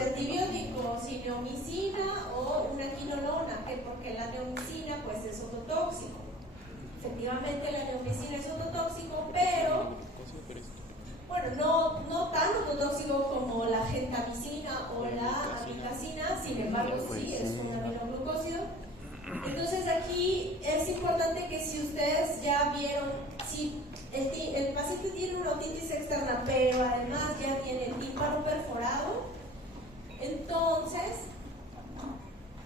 antibiótico, si neomicina o una quinolona, que porque la neomicina pues es ototóxico. Efectivamente la neomicina es ototóxico, pero bueno, no tan ototóxico como la gentamicina o la amicacina, sin embargo sí es un aminoglucósido. Entonces aquí es importante que si ustedes ya vieron, si el paciente tiene una otitis externa, pero además ya tiene el tímpano perforado, entonces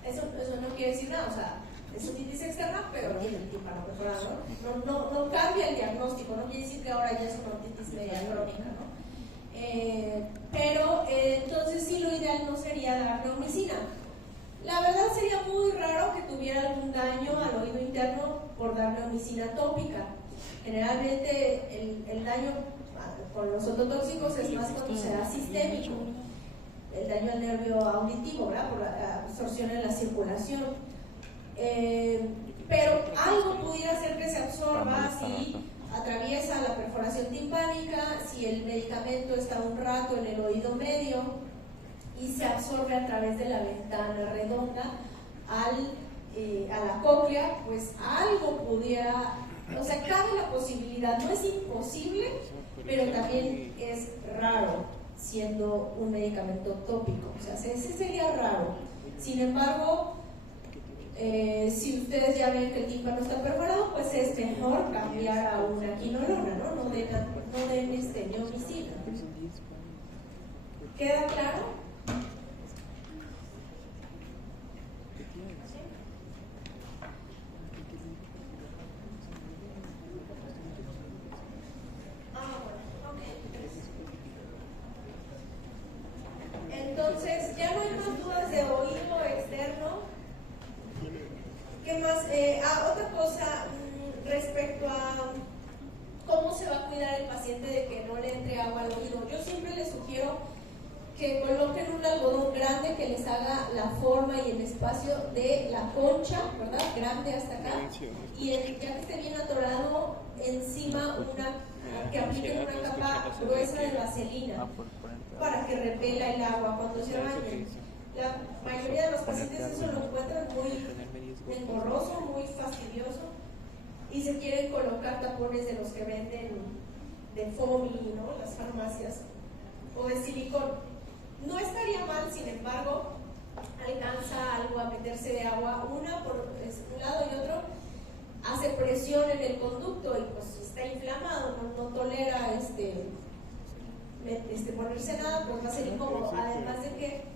eso no quiere decir nada, o sea, es otitis externa, pero tiene el tímpano perforado, no cambia el diagnóstico, no quiere decir que ahora ya es una otitis media crónica, ¿no? Pero entonces sí, lo ideal no sería dar neomicina. La verdad sería muy raro que tuviera algún daño al oído interno por dar neomicina tópica. Generalmente el daño con los ototóxicos es más cuando se da sistémico, el daño al nervio auditivo, ¿verdad? Por la absorción en la circulación. Pero algo pudiera ser que se absorba si atraviesa la perforación timpánica, si el medicamento está un rato en el oído medio y se absorbe a través de la ventana redonda a la cóclea, pues algo pudiera, o sea, cabe la posibilidad, no es imposible, pero también es raro siendo un medicamento tópico, o sea, ese sería raro. Sin embargo, si ustedes ya ven que el tímpano está perforado, pues es mejor cambiar a una quinolona, ¿no? No den neomicina. ¿Queda claro? Entonces, ya no hay más dudas de oído externo. ¿Qué más? Otra cosa respecto a cómo se va a cuidar el paciente de que no le entre agua al oído. Yo siempre les sugiero que coloquen un algodón grande que les haga la forma y el espacio de la concha, ¿verdad? Grande hasta acá. Y ya que esté bien atorado, encima que apliquen una capa gruesa de vaselina para que repela el agua cuando se bañen. La mayoría de los pacientes eso lo encuentran muy engorroso, muy fastidioso y se quieren colocar tapones de los que venden de Fomi, ¿no? Las farmacias, o de silicón. No estaría mal, sin embargo, alcanza algo a meterse de agua, una por un lado y otro, hace presión en el conducto y pues está inflamado, no tolera ponerse nada, pues va a ser incómodo. Además de que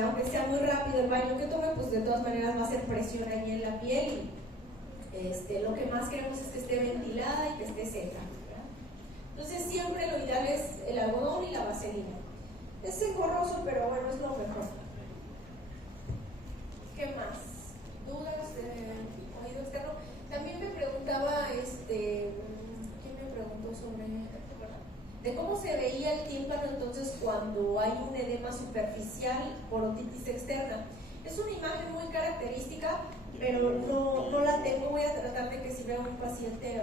aunque sea muy rápido el baño que tome, pues de todas maneras va a hacer presión ahí en la piel y lo que más queremos es que esté ventilada y que esté seca, ¿verdad? Entonces siempre lo ideal es el algodón y la vaselina. Es engorroso, pero bueno, es lo mejor. ¿Qué más? ¿Dudas de oído externo? También me preguntaba, ¿quién me preguntó sobre de cómo se veía el tímpano entonces cuando hay un edema superficial por otitis externa? Es una imagen muy característica, pero no la tengo. Voy a tratar de que si veo a un paciente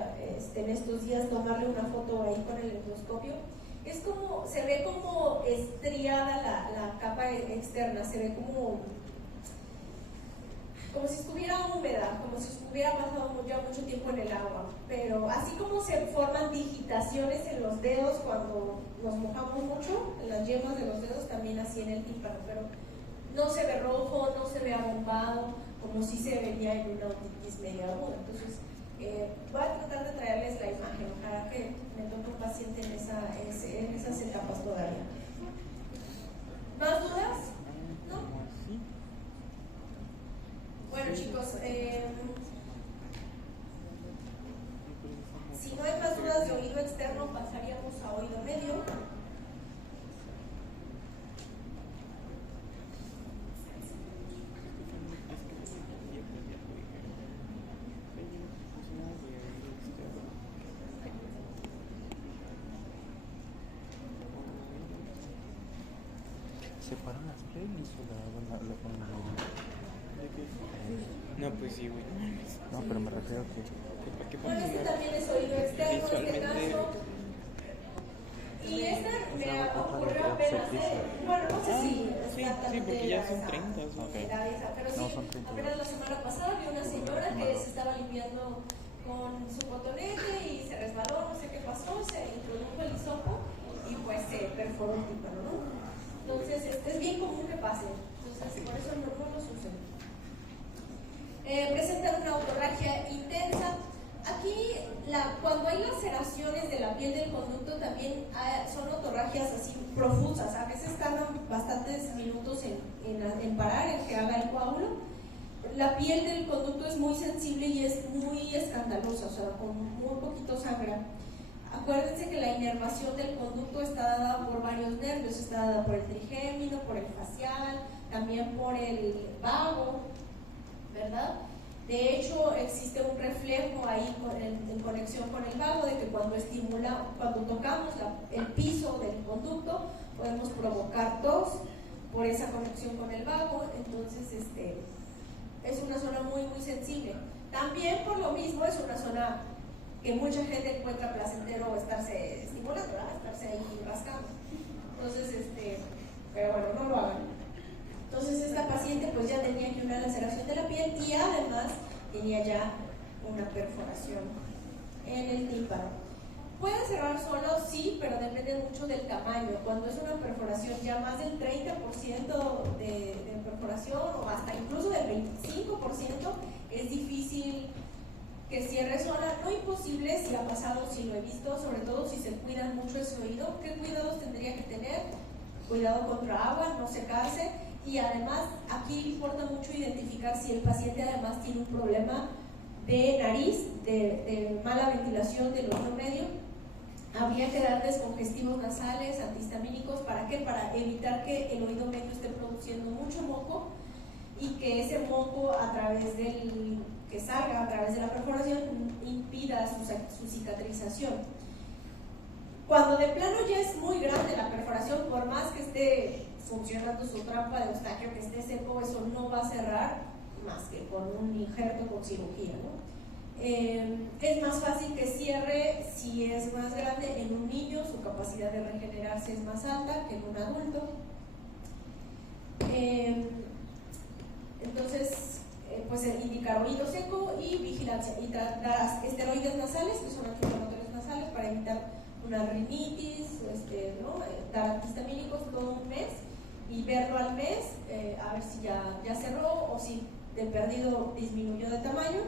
en estos días tomarle una foto ahí con el endoscopio. Es como, se ve como estriada la capa externa, se ve como si estuviera húmeda, como si estuviera pasado ya mucho tiempo en el agua, pero así como se forman digitaciones en los dedos cuando nos mojamos mucho, en las yemas de los dedos, también así en el tímpano, pero no se ve rojo, no se ve abombado, como si se veía en una otitis media aguda. Entonces, voy a tratar de traerles la imagen, ojalá que me toque un paciente en esas etapas todavía. ¿Más dudas? ¿No? Bueno, chicos, si no hay más dudas de oído externo, pasaríamos a oído medio. ¿Separan las playlists o la ponen ahí? No, pues sí, güey. No, pero me refiero a que... Bueno, este también es oído externo en este caso. Y esta me ocurrió apenas, bueno, no sé si sí, exactamente porque ya la son esa- 30, o sea, la vieja, pero sí, no, son 30. apenas la semana pasada vi una señora que se estaba limpiando con su cotonete y se resbaló, no sé qué pasó, se introdujo el hisopo y pues se perforó el tímpano, ¿no? Entonces, es bien común que pase, entonces por eso no los usen. Presentan una autorragia intensa. Aquí, cuando hay laceraciones de la piel del conducto, también son otorragias así profusas. A veces tardan bastantes minutos en parar, en que haga el coágulo. La piel del conducto es muy sensible y es muy escandalosa, o sea, con muy poquito sangra. Acuérdense que la inervación del conducto está dada por varios nervios, está dada por el trigémino, por el facial, también por el vago, ¿verdad? De hecho, existe un reflejo ahí en conexión con el vago de que cuando tocamos el piso del conducto, podemos provocar tos por esa conexión con el vago. Entonces, es una zona muy, muy sensible. También, por lo mismo, es una zona que mucha gente encuentra placentero estarse estimulando, ¿verdad? Estarse ahí rascando. Entonces, pero bueno, no lo hagan. Entonces esta paciente pues ya tenía aquí una laceración de la piel y además tenía ya una perforación en el tímpano. ¿Puede cerrar solo? Sí, pero depende mucho del tamaño. Cuando es una perforación ya más del 30% de perforación o hasta incluso del 25%, es difícil que cierre sola. No imposible, si ha pasado, si lo he visto, sobre todo si se cuidan mucho ese oído. ¿Qué cuidados tendría que tener? Cuidado contra agua, no secarse. Y además, aquí importa mucho identificar si el paciente además tiene un problema de nariz, de mala ventilación del oído medio. Habría que dar descongestivos nasales, antihistamínicos. ¿Para qué? Para evitar que el oído medio esté produciendo mucho moco y que ese moco que salga a través de la perforación impida su cicatrización. Cuando de plano ya es muy grande la perforación, por más que esté funcionando su trampa de Eustaquio, que esté seco, eso no va a cerrar más que con un injerto con cirugía, ¿no? Es más fácil que cierre si es más grande en un niño, su capacidad de regenerarse es más alta que en un adulto. Entonces, pues indicar oído seco y vigilancia, y dar esteroides nasales, que son antiinflamatorios nasales, para evitar una rinitis, ¿no? Dar antihistamínicos todo un mes y verlo al mes, a ver si ya cerró o si de perdido disminuyó de tamaño.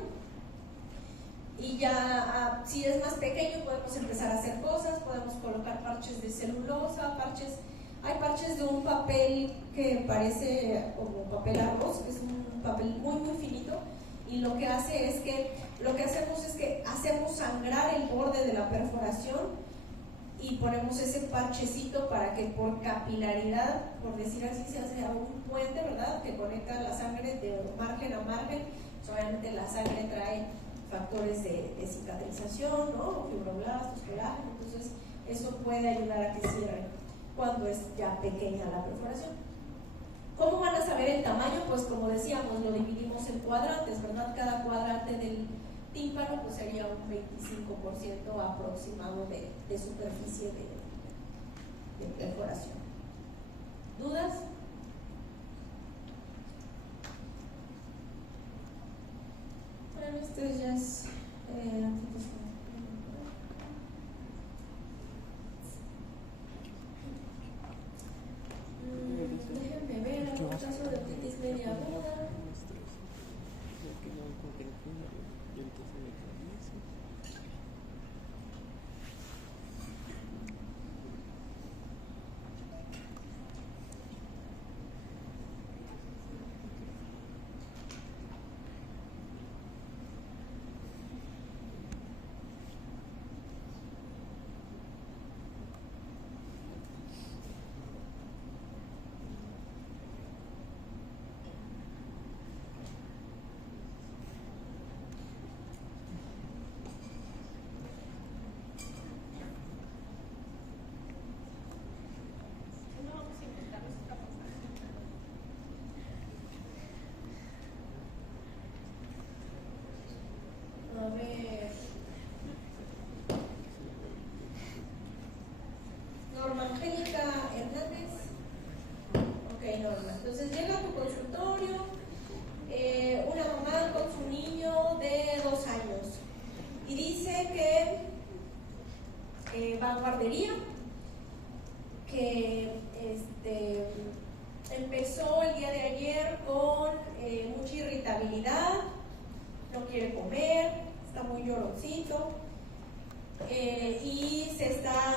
Y ya, si es más pequeño, podemos empezar a hacer cosas, podemos colocar parches de celulosa, hay parches de un papel que parece como papel arroz, que es un papel muy muy finito, y lo que hacemos es que hacemos sangrar el borde de la perforación y ponemos ese parchecito para que por capilaridad, por decir así, se hace un puente, ¿verdad?, que conecta la sangre de margen a margen. Obviamente la sangre trae factores de cicatrización, ¿no?, fibroblastos, colágeno, entonces eso puede ayudar a que cierre cuando es ya pequeña la perforación. ¿Cómo van a saber el tamaño? Pues como decíamos, lo dividimos en cuadrantes, ¿verdad? Cada cuadrante del tímpano pues sería un 25% aproximado de superficie de perforación. ¿Dudas? Bueno, esto ya es déjenme ver algún caso de otitis media aguda. empezó el día de ayer con mucha irritabilidad, no quiere comer, está muy lloroncito y se está,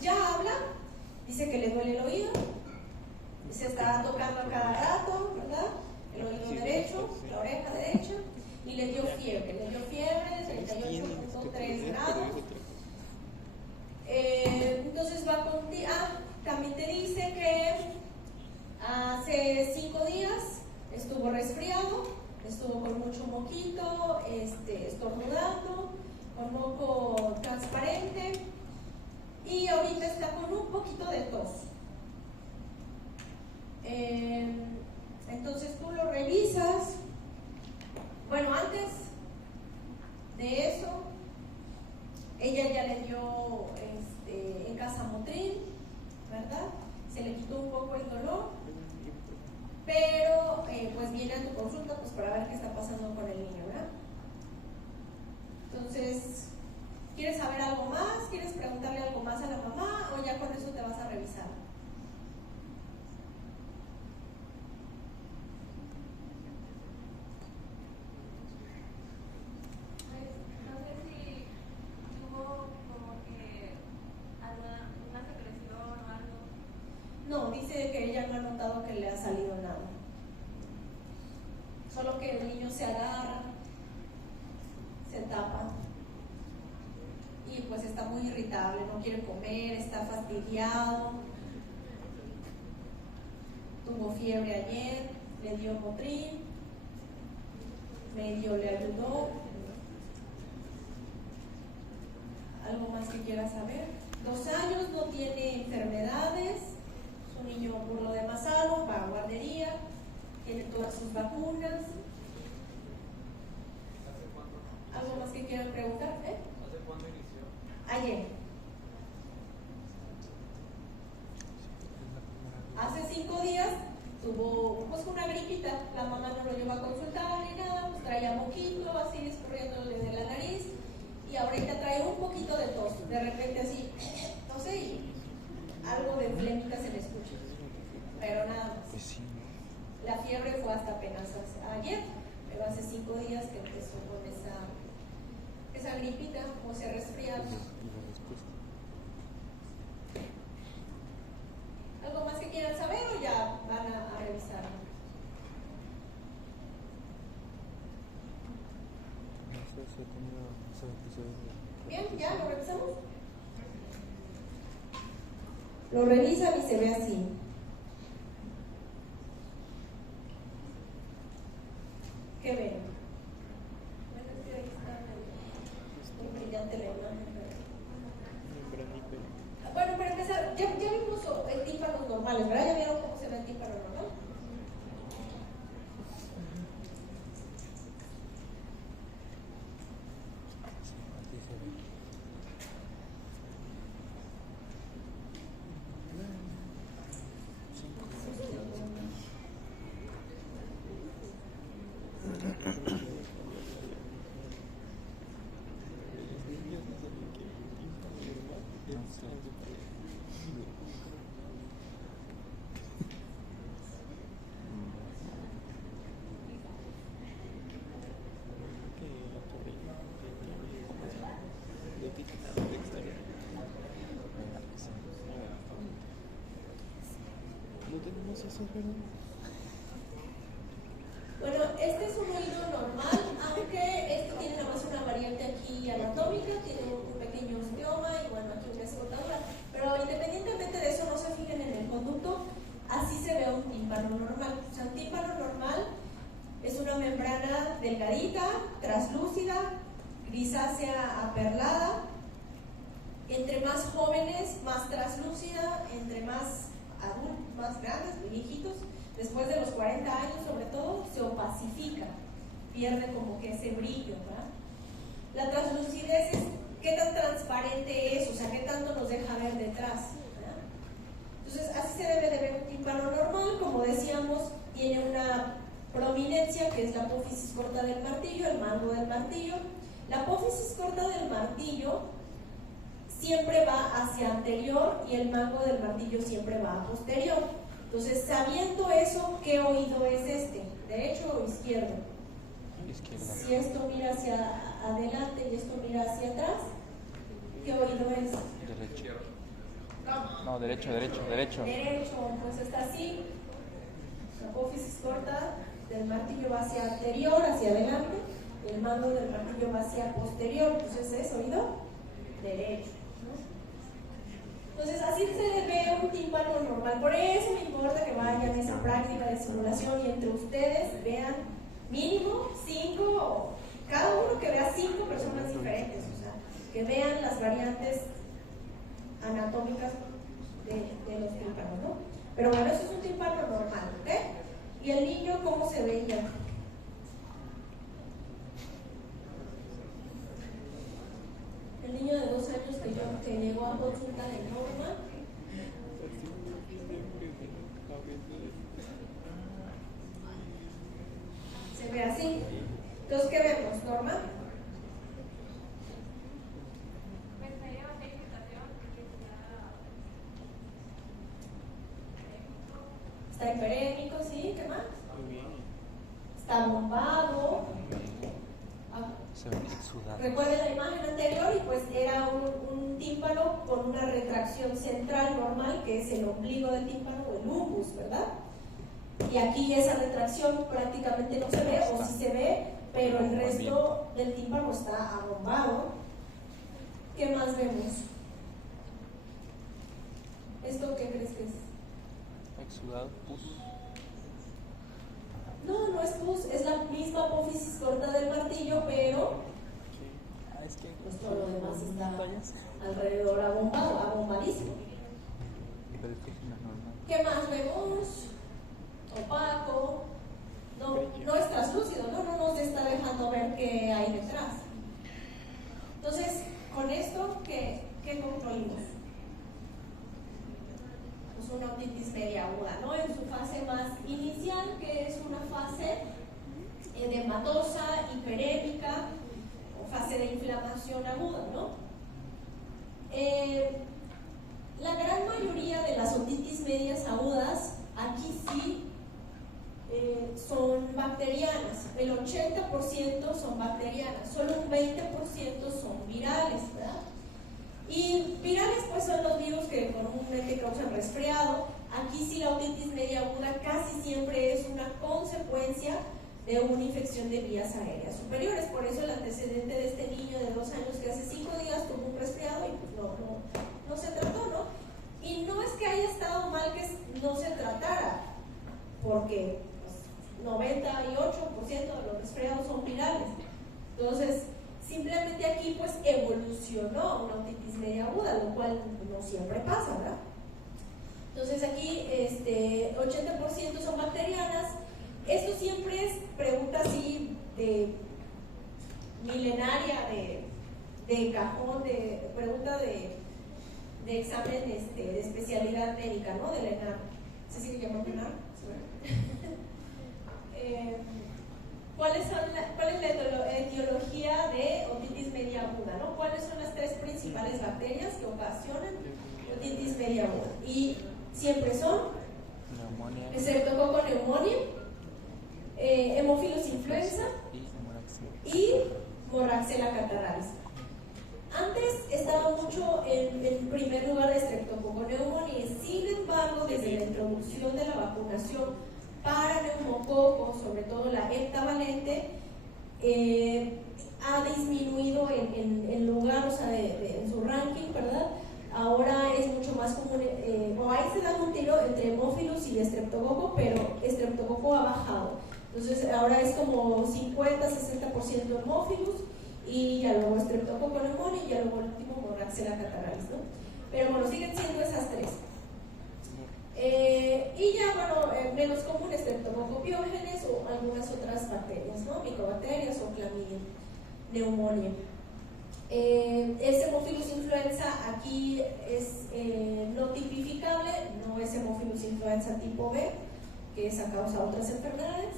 ya habla, dice que le duele el oído, se está tocando a cada rato, ¿verdad? El oído derecho, la oreja derecha, y le dio fiebre de 38.3 grados. Entonces va con... también te dice que hace 5 días estuvo resfriado, estuvo con mucho moquito, estornudando, con moco transparente, y ahorita está con un poquito de tos. Entonces tú lo revisas. Bueno, antes de eso, ella ya le dio en casa Motrin, ¿verdad? Se le quitó un poco el dolor, pero pues viene a tu consulta pues para ver qué está pasando con el niño, ¿verdad? Entonces, ¿quieres saber algo más? ¿Quieres preguntarle algo más a la mamá o ya con eso te vas a revisar? No, dice que ella no ha notado que le ha salido nada. Solo que el niño se agarra, se tapa y pues está muy irritable, no quiere comer, está fastidiado. Tuvo fiebre ayer, le dio Motrin, medio le ayudó. ¿Algo más que quiera saber? 2 años, no tiene enfermedades. Un niño por lo demás sano, va a guardería, tiene todas sus vacunas. ¿Algo más que quieran preguntar? ¿Hace cuándo inició? Ayer. Hace 5 días tuvo pues una gripita, la mamá no lo llevó a consultar ni nada, pues traía moquito así escurriéndole de la nariz y ahorita trae un poquito de tos, de repente así, no sé, y algo de flemita se le escucha, pero nada más. La fiebre fue hasta apenas ayer, pero hace 5 días que empezó con esa gripita o se resfriado. ¿Algo más que quieran saber o ya van a revisar? Bien, ¿ya lo revisamos? Lo revisan y se ve así. ¿Qué ven? Bueno, es que ahí está muy brillante la imagen. Bueno, para empezar, ya vimos tímpanos normales, ¿verdad? ¿Ya vieron cómo se ve el tímpano normal? Bueno, este es un oído normal, aunque este tiene nada más una variante aquí anatómica, tiene un pequeño osteoma y bueno, aquí una escotadura, pero independientemente de eso, no se fijen en el conducto, así se ve un tímpano normal. O sea, un tímpano normal es una membrana delgadita, translúcida, grisácea aperlada, entre más jóvenes, más translúcida, entre más adultos, más grandes, viejitos, después de los 40 años sobre todo, se opacifica, pierde como que ese brillo, ¿verdad? La translucidez es qué tan transparente es, o sea, qué tanto nos deja ver detrás, ¿verdad? Entonces, así se debe de ver un tímpano normal, como decíamos, tiene una prominencia que es la apófisis corta del martillo, el mango del martillo. La apófisis corta del martillo siempre va hacia anterior y el mango del martillo siempre va a posterior. Entonces, sabiendo eso, ¿qué oído es este? ¿Derecho o izquierdo? Izquierda. Si esto mira hacia adelante y esto mira hacia atrás, ¿qué oído es? Derecho. ¿Cómo? No, derecho. Derecho, pues está así. La apófisis corta del martillo va hacia anterior, hacia adelante. El mando del martillo va hacia posterior. Entonces es oído derecho, ¿no? Entonces así se ve un tímpano normal. Por eso me importa que vayan a esa práctica de simulación y entre ustedes vean mínimo 5, cada uno que vea 5 personas diferentes, o sea, que vean las variantes anatómicas de los tímpanos, ¿no? Pero bueno, eso es un tímpano normal, ¿ok? ¿Y el niño cómo se veía? El niño de 2 años que llegó a consulta de Norma, se ve así. Entonces, ¿qué vemos, Norma? Está hiperémico, ¿sí? ¿Qué más? Está bombado. Se ve exudado. Recuerden la imagen anterior y pues era un tímpano con una retracción central normal, que es el ombligo del tímpano o el umbus, ¿verdad? Y aquí esa retracción prácticamente no se ve, o sí se ve, pero el resto del tímpano está abombado. ¿Qué más vemos? ¿Esto qué crees que es? Exudado, pus. No, no es pus, es la misma apófisis corta del martillo, pero Es que pues todo lo demás está alrededor abombado, abombadísimo. pero esto es una normal. ¿Qué más vemos? Opaco, no es translúcido, no nos está dejando ver qué hay detrás. Entonces, con esto, ¿qué concluimos? Pues una otitis media aguda, ¿no? En su fase más inicial, que es una fase edematosa, hiperémica, o fase de inflamación aguda, ¿no? La gran mayoría de las otitis medias agudas, aquí sí, son bacterianas. El 80% son bacterianas, solo un 20% son virales, ¿verdad? Y virales pues son los virus que comúnmente causan resfriado. Aquí sí la otitis media aguda casi siempre es una consecuencia de una infección de vías aéreas superiores. Por eso el antecedente de este niño de 2 años que hace 5 días tuvo un resfriado y pues no se trató, ¿no? Y no es que haya estado mal que no se tratara, porque pues, 98% de los resfriados son virales. Entonces, simplemente aquí pues evolucionó una otitis media aguda, lo cual no siempre pasa, ¿verdad? Entonces aquí 80% son bacterianas. Esto siempre es pregunta así de milenaria, de cajón, de pregunta de examen de especialidad médica, ¿no? Del ENAR. ¿Se sigue llamando ENAR? ¿Cuál es la etiología de otitis media aguda, ¿no? ¿Cuáles son las 3 principales bacterias que ocasionan otitis media aguda? Y siempre son Neumonía. Streptococcus pneumoniae, Haemophilus influenza y Moraxella catarrhalis. Antes estaba mucho en primer lugar de Streptococcus pneumoniae, sin embargo, desde la introducción de la vacunación para neumococos, sobre todo la heptavalente, ha disminuido en lugar, o sea, en su ranking, ¿verdad? Ahora es mucho más común, o ahí se da un tiro entre Haemophilus y Streptococcus, pero Streptococcus ha bajado. Entonces ahora es como 50-60% Haemophilus y ya luego Streptococcus pneumoniae y ya luego el último Moraxella catarrhalis, ¿no? Pero bueno, siguen siendo esas 3. Y ya, bueno, menos común Streptococcus pyogenes o algunas otras bacterias, ¿no? Micobacterias o Clamidia pneumoniae. Es Haemophilus influenza, aquí es no tipificable, no es Haemophilus influenza tipo B, que es a causa de otras enfermedades.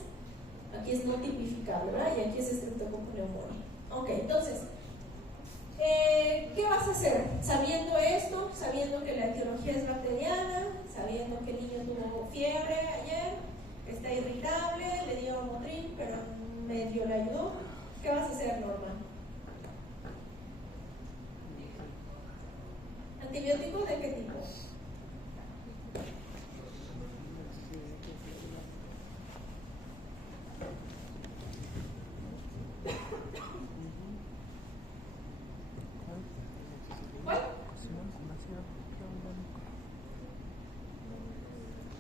Aquí es no tipificable, ¿verdad? Y aquí es Streptococcus pneumoniae. Ok, entonces, ¿qué vas a hacer? Sabiendo esto, sabiendo que la etiología es bacteriana, sabiendo que el niño tuvo fiebre, pero medio le ayudó. ¿Qué vas a hacer, Norma? ¿Antibiótico de qué tipo? ¿Cuál?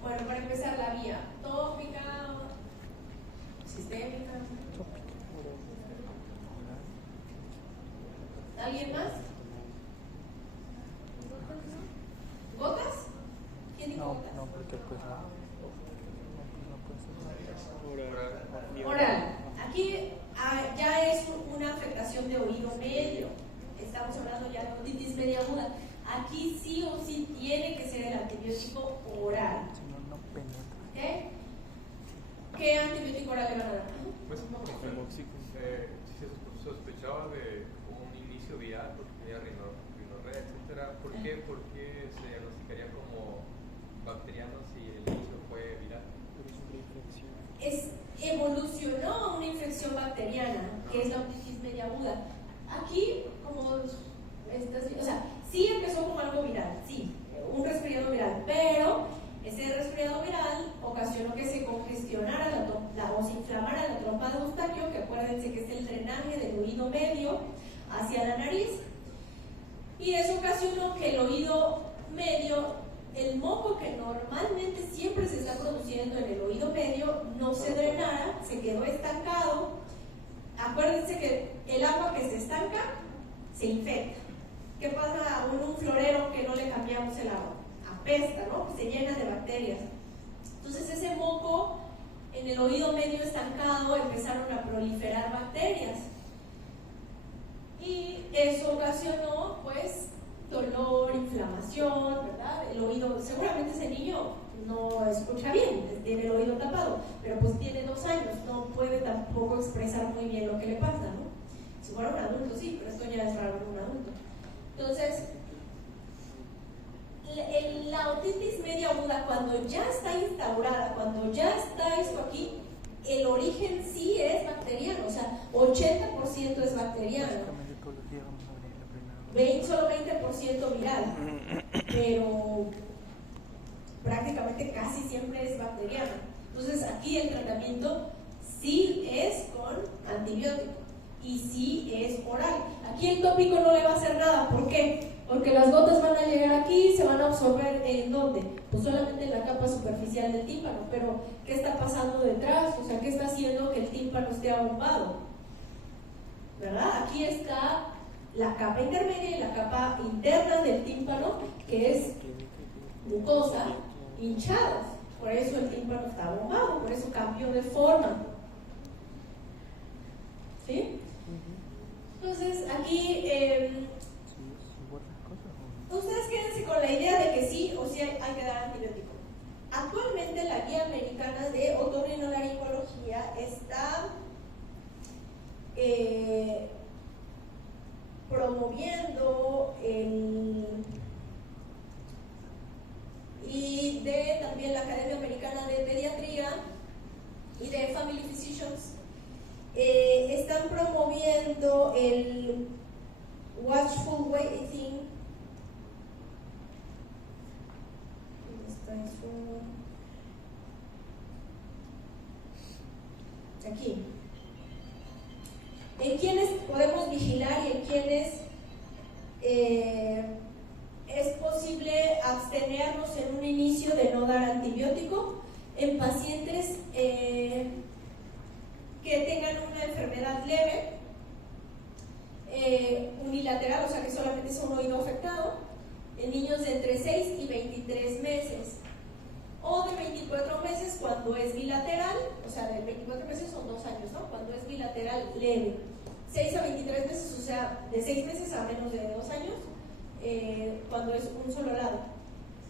Bueno, para empezar, la vía tópica, sistémica. ¿Alguien más? ¿Gotas? ¿Quién dijo No, gotas? no, porque pues no puede ser. Oral. Aquí ya es una afectación de oído medio. Estamos hablando ya de otitis media aguda. Aquí sí o sí tiene que ser el antibiótico oral. Si no, no penetra. ¿Okay? ¿Qué antibiótico oral le van a dar? Pues una cuestión, si se sospechaba de un inicio viral, porque tenía rinorrea, etcétera, ¿por qué se diagnosticaría como bacteriano si el inicio fue viral? Evolucionó a una infección bacteriana, que es la otitis media aguda. Aquí, como o sea, sí empezó como algo viral, sí, un resfriado viral, pero ese resfriado viral ocasionó que se congestionara o se inflamara la trompa de Eustaquio, que acuérdense que es el drenaje del oído medio hacia la nariz, y eso ocasionó que el oído medio, el moco que normalmente siempre se está produciendo en el oído medio, no se drenara, se quedó estancado. Acuérdense que el agua que se estanca se infecta. ¿Qué pasa a un florero que no le cambiamos el agua? Apesta, ¿no? Se llena de bacterias. Entonces ese moco en el oído medio estancado empezaron a proliferar bacterias y eso ocasionó pues dolor, inflamación, ¿verdad? El oído, seguramente ese niño no escucha bien, tiene el oído tapado, pero pues tiene 2 años, no puede tampoco expresar muy bien lo que le pasa, ¿no? Si fuera un adulto sí, pero esto ya es raro en un adulto. Entonces, la otitis media aguda, cuando ya está instaurada, cuando ya está esto aquí, el origen sí es bacteriano, o sea, 80% es bacteriano, solo 20% viral, pero prácticamente casi siempre es bacteriano. Entonces aquí el tratamiento sí es con antibiótico y sí es oral. Aquí el tópico no le va a hacer nada. ¿Por qué? Porque las gotas van a llegar aquí y se van a absorber ¿en dónde? Pues solamente en la capa superficial del tímpano. Pero ¿qué está pasando detrás? O sea, ¿qué está haciendo que el tímpano esté abombado? ¿Verdad? Aquí está la capa intermedia y la capa interna del tímpano, que es mucosa, hinchadas. Por eso el tímpano está abombado, por eso cambió de forma. ¿Sí? Entonces, aquí ustedes quédense con la idea de que sí o sí hay que dar antibiótico. Actualmente la Guía Americana de Otorrinolaringología está promoviendo y de también la Academia Americana de Pediatría y de Family Physicians están promoviendo el watchful waiting. ¿Dónde está eso? Aquí. En quienes podemos vigilar y en quienes es posible abstenernos en un inicio de no dar antibiótico en pacientes que tengan una enfermedad leve, unilateral, o sea que solamente es un oído afectado, en niños de entre 6 y 23 meses, o de 24 meses cuando es bilateral, o sea, de 24 meses son 2 años, ¿no? Cuando es bilateral leve, 6 a 23 meses, o sea, de 6 meses a menos de 2 años, cuando es un solo lado.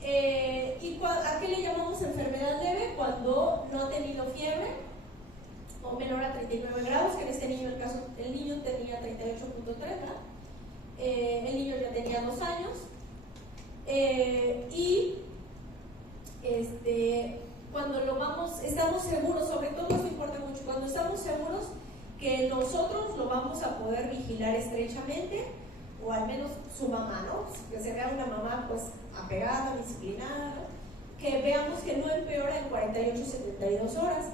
¿Y a qué le llamamos enfermedad leve? Cuando no ha tenido fiebre o menor a 39 grados, que en este niño, el niño tenía 38.3, ¿verdad? El niño ya tenía 2 años, y cuando estamos seguros, sobre todo esto importa mucho, cuando estamos seguros que nosotros lo vamos a poder vigilar estrechamente, o al menos su mamá, ¿no? Que se vea una mamá pues apegada, disciplinada, ¿no? Que veamos que no empeora en 48, 72 horas.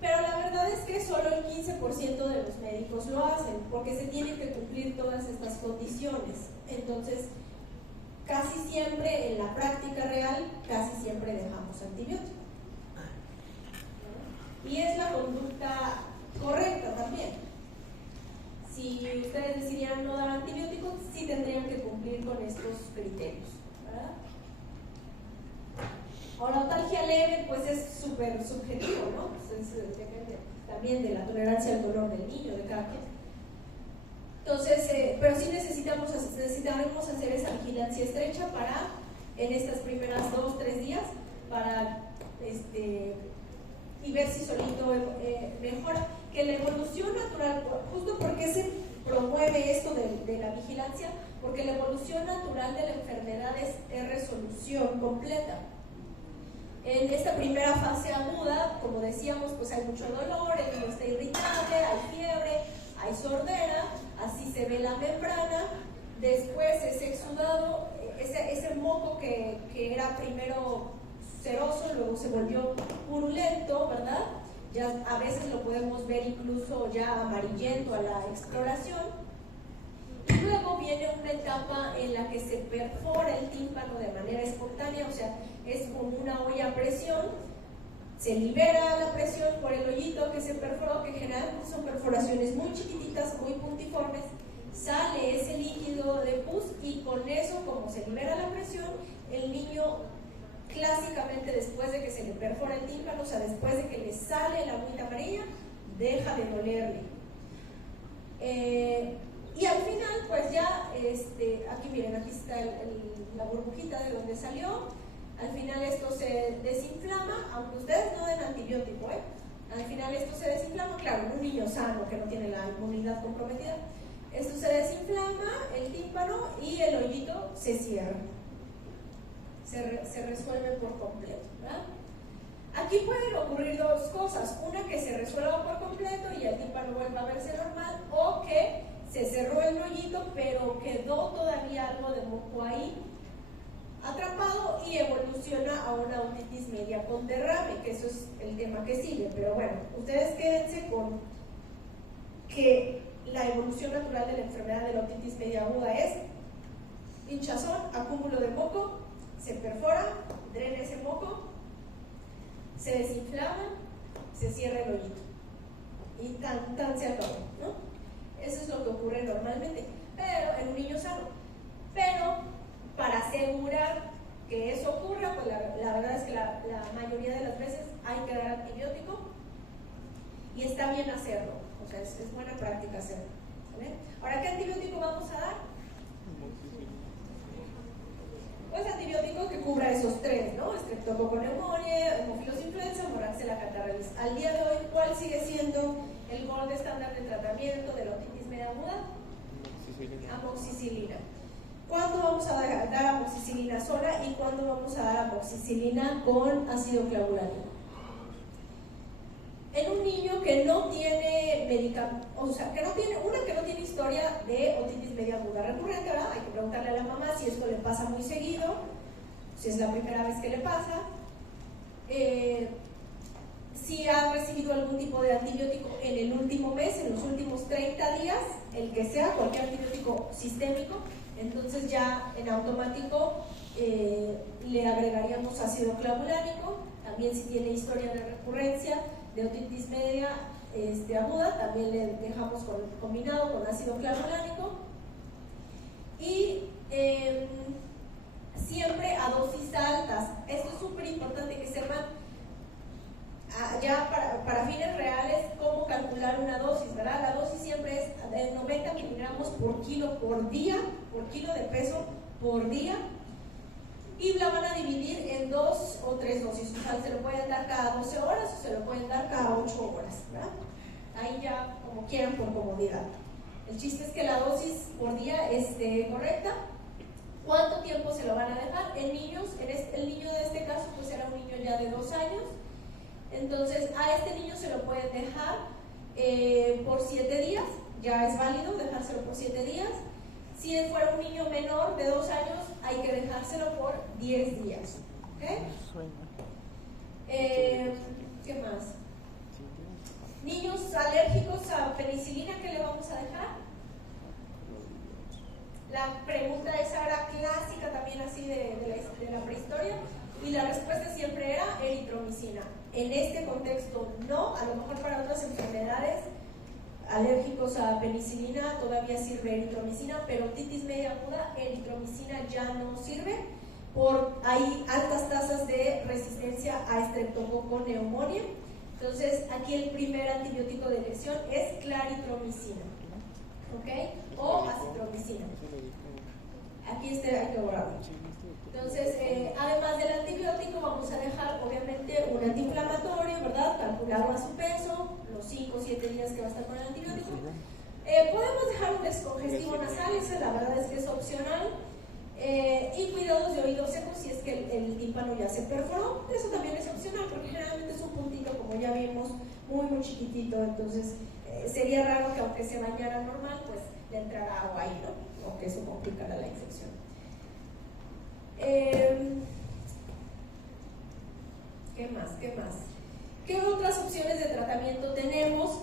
Pero la verdad es que solo el 15% de los médicos lo hacen, porque se tienen que cumplir todas estas condiciones. Entonces, casi siempre en la práctica real, casi siempre dejamos antibiótico. Y es la conducta correcta también. Si ustedes decidieran no dar antibióticos, sí tendrían que cumplir con estos criterios, ¿verdad? Ahora, otalgia leve, pues es súper subjetivo, ¿no? Pues depende también de la tolerancia al dolor del niño, de cada quien. Entonces, pero sí necesitaremos hacer esa vigilancia estrecha para, en estas primeras 2-3 días, para y ver si solito mejora. Que la evolución natural, justo porque se promueve esto de la vigilancia, porque la evolución natural de la enfermedad es resolución completa. En esta primera fase aguda, como decíamos, pues hay mucho dolor, el niño está irritable, hay fiebre, hay sordera, así se ve la membrana. Después ese exudado, ese moco que era primero ceroso, luego se volvió purulento, ¿verdad? Ya a veces lo podemos ver incluso ya amarillento a la exploración. Y luego viene una etapa en la que se perfora el tímpano de manera espontánea, o sea, es como una olla a presión, se libera la presión por el hoyito que se perforó, que generalmente son perforaciones muy chiquititas, muy puntiformes, sale ese líquido de pus y con eso, como se libera la presión, el niño clásicamente después de que se le perfora el tímpano, o sea, después de que le sale la agüita amarilla, deja de dolerle. Y al final, pues ya, aquí miren, aquí está la burbujita de donde salió. Al final esto se desinflama, aunque ustedes no den antibiótico, al final esto se desinflama, claro, en un niño sano que no tiene la inmunidad comprometida. Esto se desinflama, el tímpano, y el hoyito se cierra. Se resuelve por completo, ¿verdad? Aquí pueden ocurrir dos cosas: una, que se resuelva por completo y el tímpano vuelva a verse normal, o que se cerró el hoyito pero quedó todavía algo de moco ahí atrapado y evoluciona a una otitis media con derrame, que eso es el tema que sigue. Pero bueno, ustedes quédense con que la evolución natural de la enfermedad de la otitis media aguda es hinchazón, acúmulo de moco, se perfora, drena ese moco, se desinflama, se cierra el hoyito y tan se acabó, ¿no? Eso es lo que ocurre normalmente, pero en un niño sano. Pero para asegurar que eso ocurra, pues la verdad es que la mayoría de las veces hay que dar antibiótico y está bien hacerlo, o sea, es buena práctica hacerlo, ¿vale? Ahora, ¿qué antibiótico vamos a dar? Pues antibiótico que cubra esos tres, ¿no? Streptococcus pneumoniae, Haemophilus influenza, Moraxella catarrhalis. Al día de hoy, ¿cuál sigue siendo el gold estándar de tratamiento de la otitis media aguda? Amoxicilina. ¿Cuándo vamos a dar amoxicilina sola y cuándo vamos a dar amoxicilina con ácido clavulánico? En un niño que no tiene medicamento, o sea, que no tiene historia de otitis media aguda recurrente, ¿verdad? Hay que preguntarle a la mamá si esto le pasa muy seguido, si es la primera vez que le pasa, si ha recibido algún tipo de antibiótico en el último mes, en los últimos 30 días, el que sea, cualquier antibiótico sistémico, entonces ya en automático le agregaríamos ácido clavulánico. También si tiene historia de recurrencia de otitis media aguda, también le dejamos combinado con ácido clavulánico. Y siempre a dosis altas. Esto es súper importante que sepan ya para fines reales cómo calcular una dosis, ¿verdad? La dosis siempre es de 90 miligramos por kilo por día, por kilo de peso por día, y la van a dividir en 2 o 3 dosis. O sea, se lo pueden dar cada 12 horas o se lo pueden dar cada 8 horas, ¿verdad? Ahí ya como quieran, por comodidad. El chiste es que la dosis por día esté correcta. ¿Cuánto tiempo se lo van a dejar? En niños, el niño de este caso pues era un niño ya de 2 años. Entonces a este niño se lo pueden dejar por 7 días, ya es válido dejárselo por 7 días. Si fuera un niño menor de 2 años, hay que dejárselo por 10 días. ¿Okay? ¿Qué más? Niños alérgicos a penicilina, ¿qué le vamos a dejar? La pregunta esa era clásica también así de la prehistoria, y la respuesta siempre era eritromicina. En este contexto no, a lo mejor para otras enfermedades alérgicos a penicilina todavía sirve eritromicina, pero otitis media aguda, eritromicina ya no sirve, hay altas tasas de resistencia a estreptococo neumonía. Entonces aquí el primer antibiótico de elección es claritromicina, ¿ok? O acitromicina. Aquí hay que borrarlo. Entonces, además del antibiótico, vamos a dejar obviamente un antiinflamatorio, ¿verdad? Calculado a su peso, los 5 o 7 días que va a estar con el antibiótico. Podemos dejar un descongestivo nasal, esa la verdad es que es opcional. Y cuidados de oído seco si es que el tímpano ya se perforó, eso también es opcional, porque generalmente es un puntito, como ya vimos, muy chiquitito. Entonces, sería raro que aunque se bañara normal, pues le entrara agua ahí, ¿no? O que eso complicara la infección. ¿Qué más? ¿Qué otras opciones de tratamiento tenemos?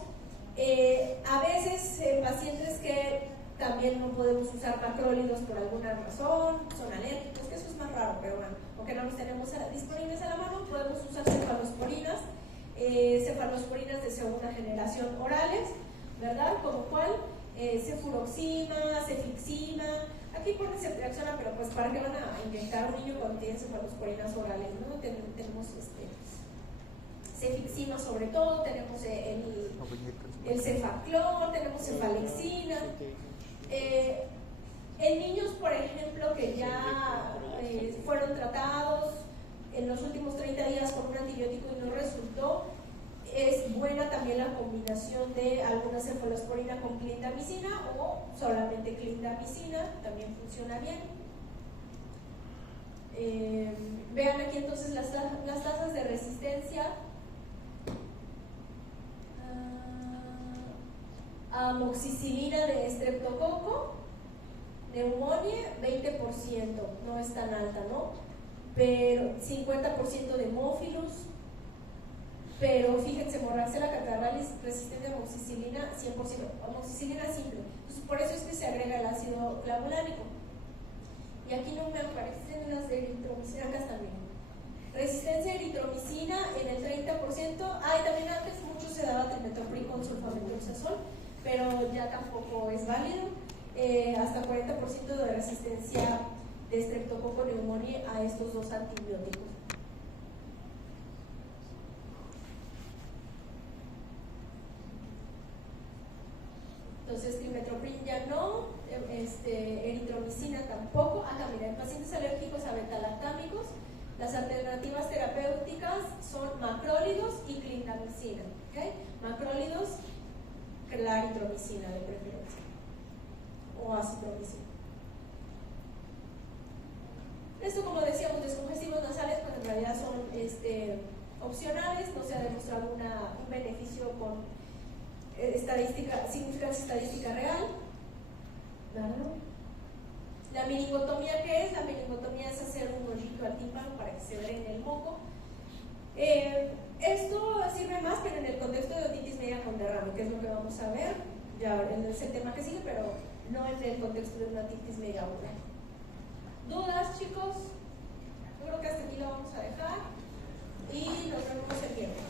A veces pacientes que también no podemos usar macrólidos por alguna razón, son alérgicos, que eso es más raro, pero bueno, o que no los tenemos disponibles a la mano, podemos usar cefalosporinas, cefalosporinas de segunda generación orales, ¿verdad? Como cuál, cefuroxima, cefixima. Aquí pone ceftriaxona, pero pues ¿para qué van a inyectar a un niño cuando tiene cefalosporinas orales? ¿No? Tenemos cefixima sobre todo, tenemos el cefaclor, tenemos cefalexina. En niños, por ejemplo, que ya fueron tratados en los últimos 30 días con un antibiótico y no resultó, es buena también la combinación de alguna cefalosporina con clindamicina o solamente clindamicina, también funciona bien. Vean aquí entonces las tasas de resistencia a amoxicilina de estreptococo, neumonía, 20%, no es tan alta, ¿no? Pero 50% de hemófilos. Pero fíjense, Moraxella catarrhalis resistente a amoxicilina 100%, amoxicilina simple. Entonces, por eso es que se agrega el ácido clavulánico. Y aquí no me aparecen las de eritromicina, acá están bien. Resistencia a eritromicina en el 30%. También antes mucho se daba trimetoprim con sulfamethoxazol, pero ya tampoco es válido. Hasta 40% de resistencia de estreptococo neumonía a estos dos antibióticos. Entonces, trimetoprim ya no, eritromicina tampoco. Mira, en pacientes alérgicos a betalactámicos, las alternativas terapéuticas son macrólidos y clindamicina. ¿Okay? Macrólidos, claritromicina de preferencia, o acitromicina. Esto, como decíamos, descongestivos nasales, pues en realidad son opcionales, no se ha demostrado un beneficio con significancia estadística real, ¿verdad? La meningotomía, ¿qué es? La meningotomía es hacer un hoyito al tímpano para que se drene el moco. Esto sirve más, pero en el contexto de otitis media con derrame, que es lo que vamos a ver, ya es el tema que sigue, pero no en el contexto de una otitis media aguda. ¿Dudas, chicos? Yo creo que hasta aquí lo vamos a dejar y nos vemos el viernes.